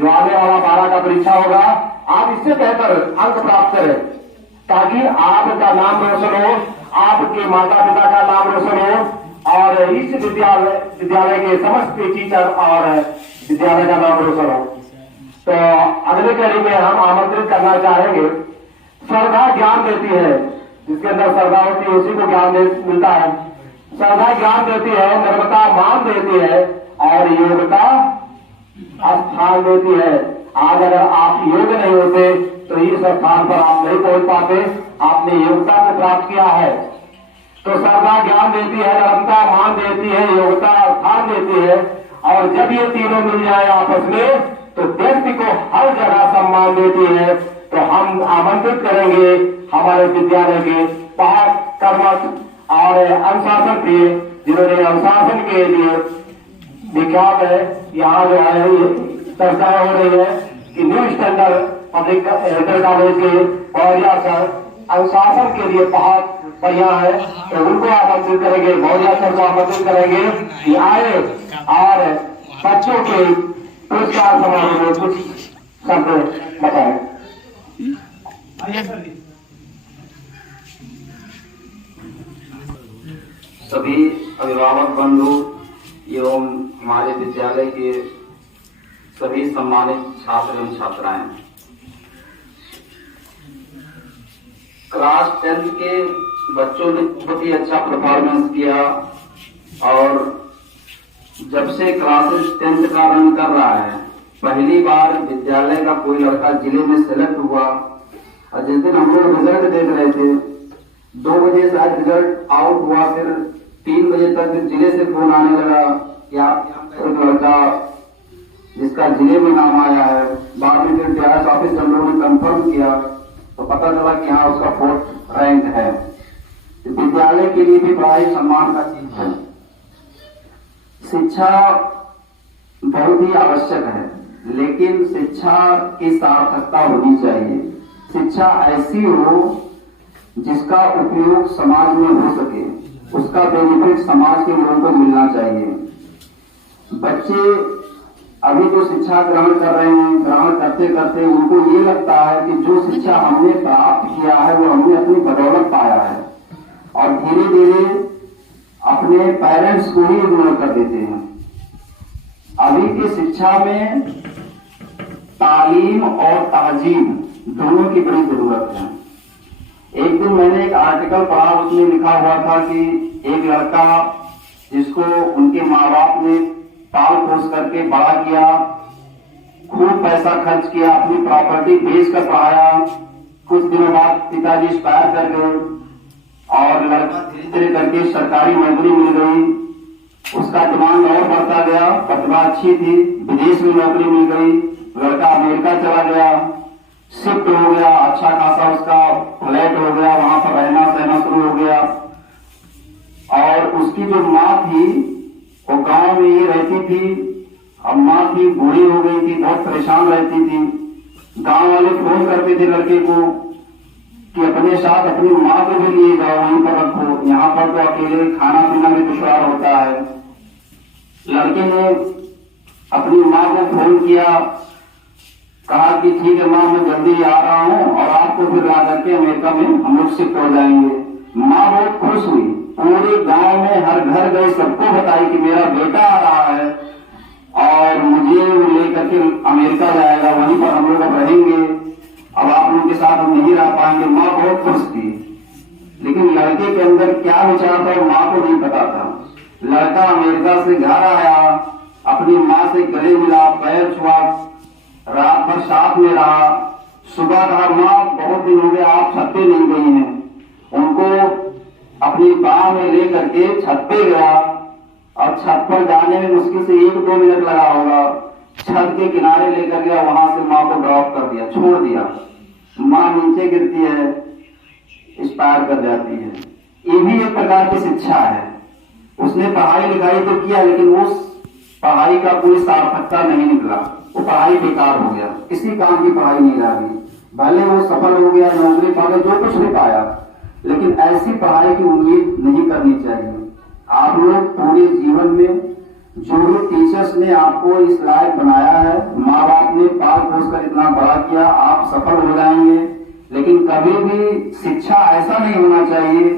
जो आने वाला 12 का परीक्षा होगा, आप इससे बेहतर अंक प्राप्त करें ताकि आपका नाम रोशन हो, आपके माता पिता का नाम रोशन हो और इस विद्यालय के समस्त टीचर और विद्यालय का नाम रोशन हो। तो अगले कड़ी में हम आमंत्रित करना चाहेंगे। श्रद्धा ज्ञान देती है, जिसके अंदर श्रद्धा होती है उसी को ज्ञान मिलता है। श्रद्धा ज्ञान देती है, नम्रता मान देती है और योग्यता स्थान देती है। आज अगर आप योग्य नहीं होते तो इस स्थान पर आप नहीं पहुंच पाते, आपने योग्यता को प्राप्त किया है। तो श्रद्धा ज्ञान देती है, नम्रता मान देती है, योग्यता स्थान देती है और जब ये तीनों मिल जाए आपस में तो व्यक्ति को हर जगह सम्मान देती है। तो हम आमंत्रित करेंगे हमारे विद्यालय के बहुत कर्मठ और अनुशासन प्रिय, जिन्होंने अनुशासन के लिए विख्यात है। यहाँ जो है चर्चा हो रही है कि new standard public inter college के बौरिया सर अनुशासन के लिए बहुत बढ़िया है। तो उनको आमंत्रित करेंगे, बौरिया सर को आमंत्रित करेंगे कि आए और बच्चों के पुरस्कार समारोह में कुछ शब्द बताएं। सभी अभिभावक बंधु एवं हमारे विद्यालय के सभी सम्मानित छात्र एवं छात्राएं, क्लास 10 के बच्चों ने बहुत ही अच्छा परफॉर्मेंस किया और जब से क्लासेस 10th का रन कर रहा है, पहली बार विद्यालय का कोई लड़का जिले में सेलेक्ट हुआ। और जिस दिन हम लोग रिजल्ट देख रहे थे, 2 बजे शायद रिजल्ट आउट हुआ, फिर 3 बजे तक जिले से फोन आने लगा कि आप एक लड़का जिसका जिले में नाम आया है। बाद में फिर DRS ऑफिस हम लोगों ने कंफर्म किया तो पता चला कि हाँ उसका 4th रैंक है। विद्यालय के लिए भी बड़ा ही सम्मान का चीज है। शिक्षा बहुत ही आवश्यक है, लेकिन शिक्षा की सार्थकता होनी चाहिए। शिक्षा ऐसी हो जिसका उपयोग समाज में हो सके, उसका बेनिफिट समाज के लोगों को मिलना चाहिए। बच्चे अभी जो शिक्षा ग्रहण कर रहे हैं, ग्रहण करते करते उनको ये लगता है कि जो शिक्षा हमने प्राप्त किया है वो हमने अपनी बदौलत पाया है और धीरे धीरे अपने पेरेंट्स को ही इग्नोर कर देते हैं। अभी की शिक्षा में तालीम और तहजीब दोनों की बड़ी जरूरत है। एक दिन मैंने एक आर्टिकल पढ़ा, उसमें लिखा हुआ था कि एक लड़का जिसको उनके माँ बाप ने पाल पोस करके बड़ा किया, खूब पैसा खर्च किया, अपनी प्रॉपर्टी बेच कर पढ़ाया, कुछ दिनों बाद पिताजी एक्सपायर कर गए और लड़का धीरे धीरे करके सरकारी नौकरी मिल गई। उसका डिमांड और बढ़ता गया, प्रतिभा अच्छी थी, विदेश में नौकरी मिल गई, लड़का अमेरिका चला गया, शिफ्ट हो गया, अच्छा खासा उसका फ्लैट हो गया, वहां पर रहना सहना शुरू हो गया। और उसकी जो माँ थी वो गांव में ही रहती थी। अब माँ थी बूढ़ी हो गई थी, बहुत परेशान रहती थी। गांव वाले फोन करते थे लड़के को कि अपने साथ अपनी माँ को भी लिए जाओ, वहीं पर रखो, यहाँ पर तो अकेले खाना पीना भी दुश्वार होता है। लड़के ने अपनी माँ को फोन किया, कहा कि ठीक है माँ, मैं जल्दी आ रहा हूँ और आपको फिर ला करके अमेरिका में हम लोग शिफ्ट हो जाएंगे। माँ बहुत खुश हुई, पूरे गांव में हर घर गए, सबको बताई कि मेरा बेटा आ रहा है और मुझे लेकर के अमेरिका जाएगा, वहीं पर हम लोग अब रहेंगे, अब आप लोगों के साथ हम नहीं रह पाएंगे। माँ बहुत खुश थी, लेकिन लड़के के अंदर क्या विचार था माँ को नहीं पता था। लड़का अमेरिका से घर आया, अपनी माँ से गले मिला, पैर छुआ, रात भर साथ में रहा। सुबह कहा माँ बहुत दिन हो गए आप छत पे नहीं गई हैं। उनको अपनी बाह में लेकर के छत पे गया और छत पर जाने में मुश्किल से 1-2 मिनट लगा होगा। छत के किनारे लेकर गया, वहां से माँ को ड्रॉप कर दिया, छोड़ दिया। माँ नीचे गिरती है, एक्सपायर कर जाती है। ये भी एक प्रकार की शिक्षा है। उसने पढ़ाई लिखाई तो किया, लेकिन उस पढ़ाई का कोई सार्थकता नहीं निकला, वो पढ़ाई बेकार हो गया, किसी काम की पढ़ाई नहीं रह गई। भले वो सफल हो गया, नौकरी पा गया, जो कुछ भी पाया, लेकिन ऐसी पढ़ाई की उम्मीद नहीं करनी चाहिए। आप लोग पूरे जीवन में जो भी टीचर्स ने आपको इस लायक बनाया है, माँ बाप ने किया आप सफल हो जाएंगे। लेकिन कभी भी शिक्षा ऐसा नहीं होना चाहिए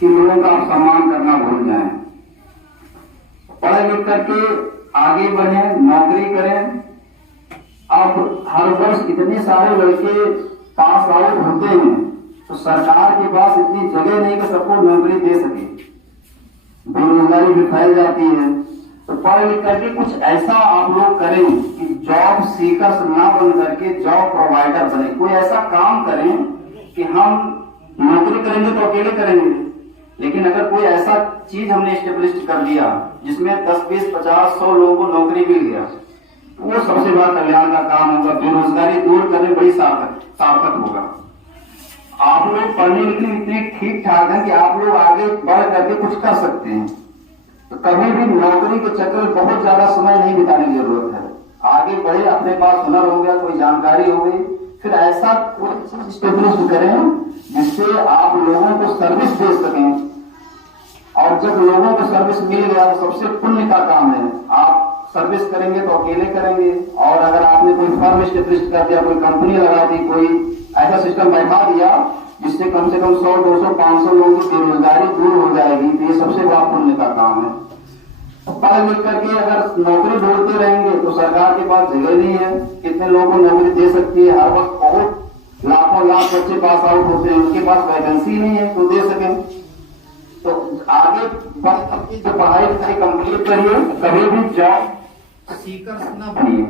कि लोगों का आप सम्मान करना भूल जाएं। पढ़े लिख करके आगे बढ़े, नौकरी करें। अब हर वर्ष इतने सारे लड़के पास आउट होते हैं तो सरकार के पास इतनी जगह नहीं कि सबको नौकरी दे सके, बेरोजगारी भी फैल जाती है। तो पढ़ लिख करके कुछ ऐसा आप लोग करें कि जॉब सीकर्स ना बन करके जॉब प्रोवाइडर बने। कोई ऐसा काम करें कि हम नौकरी करेंगे तो अकेले करेंगे, लेकिन अगर कोई ऐसा चीज हमने एस्टेब्लिश कर दिया जिसमें 10, 20, 50, 100 लोगों को नौकरी मिल गया तो वो सबसे बड़ा कल्याण का काम होगा, बेरोजगारी दूर करने बड़ी सार्थक होगा। आप लोग पढ़ने लिखने इतने ठीक ठाक हैं कि आप लोग आगे बढ़ करके कुछ कर सकते हैं। तो कभी भी नौकरी के चक्कर में बहुत ज्यादा समय नहीं बिताने की जरूरत है। आगे बढ़े, अपने पास हुनर हो गया, कोई जानकारी हो गई, फिर ऐसा कोई चीज स्टेब्लिश करें जिससे आप लोगों को सर्विस दे सकें। और जब लोगों को सर्विस मिल गया तो सबसे पुण्य का काम है। आप सर्विस करेंगे तो अकेले करेंगे, और अगर आपने कोई फर्म स्टेब्लिश कर दिया, कोई कंपनी लगा दी, कोई ऐसा सिस्टम बैठा दिया जिससे कम से कम 100, 200, 500 लोगों की बेरोजगारी दूर हो जाएगी, तो ये सबसे बड़ा पुण्य का काम है। पढ़ लिख करके अगर नौकरी ढूंढते रहेंगे तो सरकार के पास जगह नहीं है, कितने लोगों को नौकरी दे सकती है। हर वक्त बहुत लाखों लाख बच्चे पास आउट होते हैं, उनके पास वैकेंसी नहीं है तो दे सकें। तो आगे बढ़ करके जो पढ़ाई लिखाई कंप्लीट करिए, कभी भी जॉब सीकर्स न बनिए,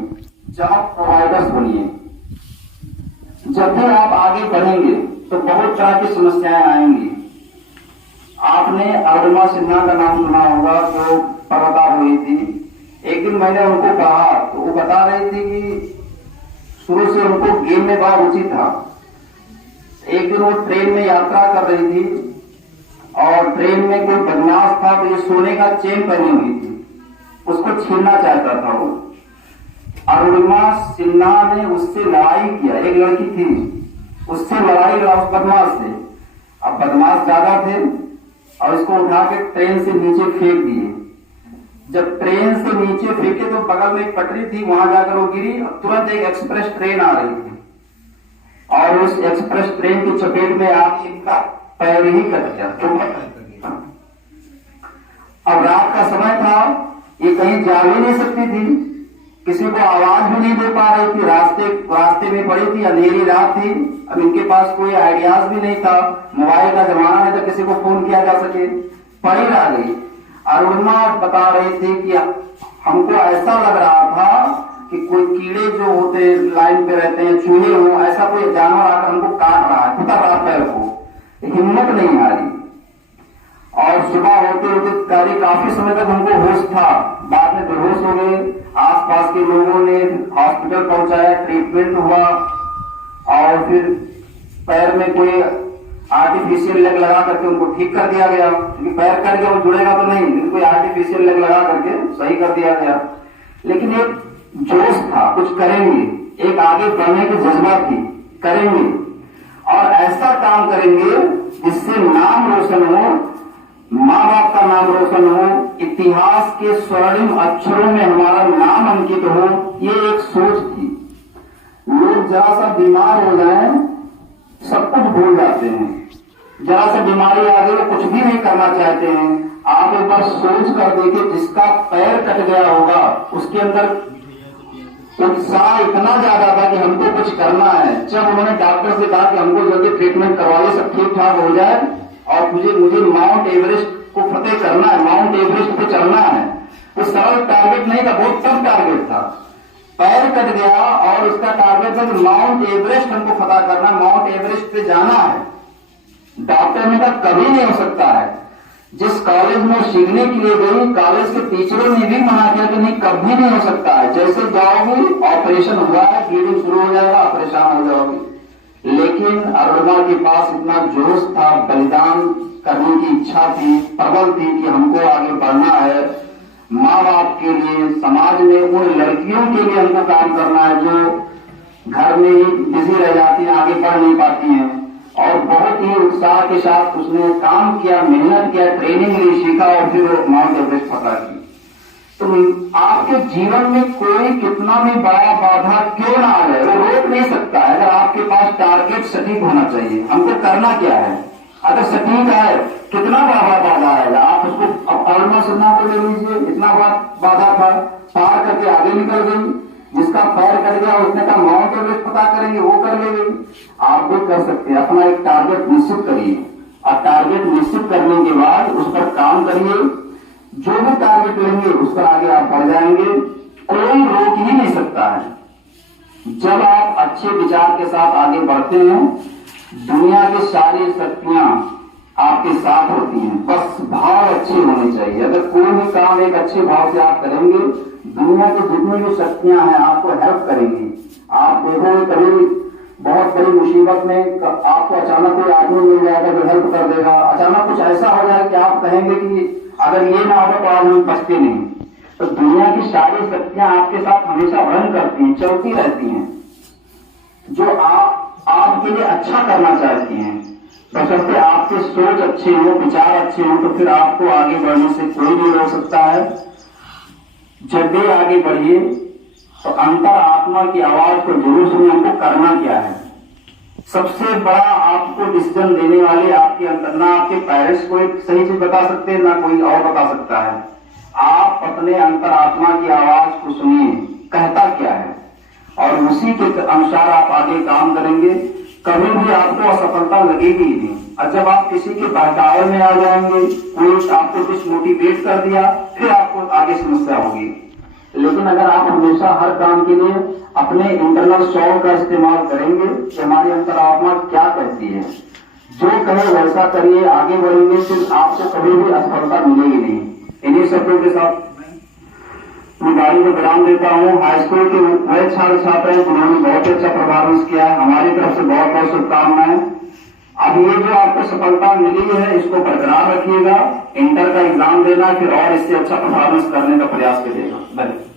जॉब प्रोवाइडर्स बनिए। जब भी आप आगे बढ़ेंगे तो बहुत तरह की समस्याएं आएंगी। आपने अरुणिमा सिन्हा का नाम सुना होगा, जो पत्रकार हुई थी। एक दिन मैंने उनको कहा तो वो बता रही थी कि शुरू से उनको गेम में बड़ा रुचि था। एक दिन वो ट्रेन में यात्रा कर रही थी और ट्रेन में कोई बदमाश था तो ये सोने का चेन पहनी हुई थी, उसको छीनना चाहता था वो। अरुणिमा सिन्हा ने उससे लड़ाई किया, एक लड़की थी, उससे लड़ाई लड़ा उस बदमाश से। अब बदमाश ज्यादा थे और इसको उठा के ट्रेन से नीचे फेंक दिए। जब ट्रेन से नीचे फेंके तो बगल में एक पटरी थी, वहां जाकर वो गिरी। तुरंत एक एक्सप्रेस ट्रेन आ रही थी और उस एक्सप्रेस ट्रेन की चपेट में आके इनका पैर ही कट गया, अब रात का समय था, ये कहीं जा भी नहीं सकती थी, किसी को आवाज भी नहीं दे पा रही थी, रास्ते में पड़ी थी, अंधेरी रात थी। अब इनके पास कोई आइडियाज भी नहीं था, मोबाइल का जमाना नहीं था किसी को फोन किया जा सके, पड़ी रह गई। अरुणिमा बता रही थी कि हमको ऐसा लग रहा था कि कोई कीड़े जो होते लाइन पे रहते हैं, चूहे हो, ऐसा कोई जानवर आकर हमको काट रहा है, कुतर रहा पैर को, हिम्मत नहीं आ रही। और सुबह होते होते काफी समय तक हमको होश था, बाद में बेहोश हो गए। आसपास के लोगों ने हॉस्पिटल पहुंचाया, ट्रीटमेंट हुआ और फिर पैर में कोई आर्टिफिशियल लेग लगा करके उनको ठीक कर दिया गया, क्योंकि पैर कट गया वो जुड़ेगा तो नहीं, लेकिन कोई आर्टिफिशियल लेग लगा करके सही कर दिया गया। लेकिन एक जोश था, कुछ करेंगे, एक आगे बढ़ने की जज्बा थी, करेंगे और ऐसा काम करेंगे जिससे नाम रोशन हो, माँ बाप का नाम रोशन हो, इतिहास के स्वर्णिम अक्षरों में हमारा नाम अंकित हो। ये एक सोच थी। लोग जरा सा बीमार हो जाए सब कुछ भूल जाते हैं, जरा सा बीमारी आ गई कुछ भी नहीं करना चाहते हैं। आप एक बार सोच कर देखिए, जिसका पैर कट गया होगा उसके अंदर उत्साह इतना ज्यादा था कि हमको कुछ करना है। जब उन्होंने डॉक्टर से कहा कि हमको जल्दी ट्रीटमेंट करवाइए, सब ठीक ठाक हो जाए और मुझे माउंट एवरेस्ट को फतेह करना है, माउंट एवरेस्ट पे चढ़ना है, वो सरल टारगेट नहीं था, बहुत टफ टारगेट था। पैर कट गया और उसका टारगेट था कि माउंट एवरेस्ट हमको फतह करना, माउंट एवरेस्ट पे जाना है। डॉक्टर ने कहा कभी नहीं हो सकता है। जिस कॉलेज में सीखने के लिए गई, कॉलेज के टीचरों ने भी मना किया कि नहीं, कभी नहीं हो सकता है, जैसे जाओगी ऑपरेशन हुआ है, ब्लीडिंग शुरू हो जाएगा, ऑपरेशन हो जाओगी। लेकिन अरुणिमा के पास इतना जोश था, बलिदान करने की इच्छा थी, प्रबल थी कि हमको आगे बढ़ना है, माँ बाप के लिए, समाज में उन लड़कियों के लिए हमको काम करना है जो घर में ही बिजी रह जाती हैं, आगे बढ़ नहीं पाती हैं। और बहुत ही उत्साह के साथ उसने काम किया, मेहनत किया, ट्रेनिंग ली, सीखा और फिर माउंट एवरेस्ट फतह की। तो आपके जीवन में कोई कितना भी बड़ा बाधा क्यों ना आ जाए, वो रोक नहीं सकता है। टारगेट सटीक होना चाहिए। हमको करना क्या है, अगर सटीक है, कितना बड़ा बाधा है, आप उसको ऑलमोस्ट को ले लीजिए, इतना बड़ा बाधा था, पार करके आगे निकल गई, जिसका पैर कर गया उसने कहा माउंट एवरेस्ट पता करेंगे, वो कर ले गई। आप भी कर सकते हैं, अपना एक टारगेट निश्चित करिए और टारगेट निश्चित करने के बाद उस पर काम करिए। जो भी टारगेट लेंगे उस पर आगे आप बढ़ जाएंगे, कोई रोक ही नहीं सकता है। जब आप अच्छे विचार के साथ आगे बढ़ते हैं, दुनिया की सारी शक्तियां आपके साथ होती हैं, बस भाव अच्छे होने चाहिए। अगर कोई भी काम एक अच्छे भाव से आप करेंगे, दुनिया की जितनी भी शक्तियां हैं आपको हेल्प करेंगी। आप देखोगे कभी बहुत बड़ी मुसीबत में आपको अचानक कोई आदमी मिल जाएगा जो हेल्प कर देगा, अचानक कुछ ऐसा हो जाए कि आप कहेंगे कि अगर ये ना होगा तो आज हम बचते नहीं। तो दुनिया की सारी शक्तियां आपके साथ हमेशा रन करती हैं, चलती रहती हैं, जो आपके लिए अच्छा करना चाहती हैं। बशर्ते आपके सोच अच्छे हो, विचार अच्छे हो, तो फिर आपको आगे बढ़ने से कोई नहीं रोक सकता है। जब भी आगे बढ़िए तो अंतर आत्मा की आवाज को जरूर सुनिए, हमको करना क्या है। सबसे बड़ा आपको डिसीजन देने वाले आपके अंतर, ना आपके पेरेंट्स को एक सही चीज बता सकते हैं, ना कोई और बता सकता है। आप अपने अंतर आत्मा की आवाज को सुनिए, कहता क्या है, और उसी के अनुसार आप आगे काम करेंगे। कभी भी आपको असफलता लगेगी ही नहीं। और जब आप किसी के बहकावे में आ जाएंगे, कोई आपको कुछ मोटिवेट कर दिया, फिर आपको आगे समस्या होगी। लेकिन अगर आप हमेशा हर काम के लिए अपने इंटरनल सॉल का इस्तेमाल करेंगे कि हमारी अंतरात्मा क्या कहती है, जो कहे वैसा करिए, आगे बढ़ेंगे, फिर आपको कभी भी असफलता मिलेगी नहीं। इन्हीं शब्दों के साथ मैं गाड़ी को विराम देता हूँ। हाई स्कूल के वह छात्र छात्र हैं जिन्होंने बहुत अच्छा परफॉर्मेंस किया है, हमारी तरफ से बहुत बहुत शुभकामनाएं। अब ये जो आपको सफलता मिली है इसको बरकरार रखिएगा, इंटर का एग्जाम देना, फिर और इससे अच्छा परफॉर्मेंस करने का प्रयास करिएगा। धन्यवाद।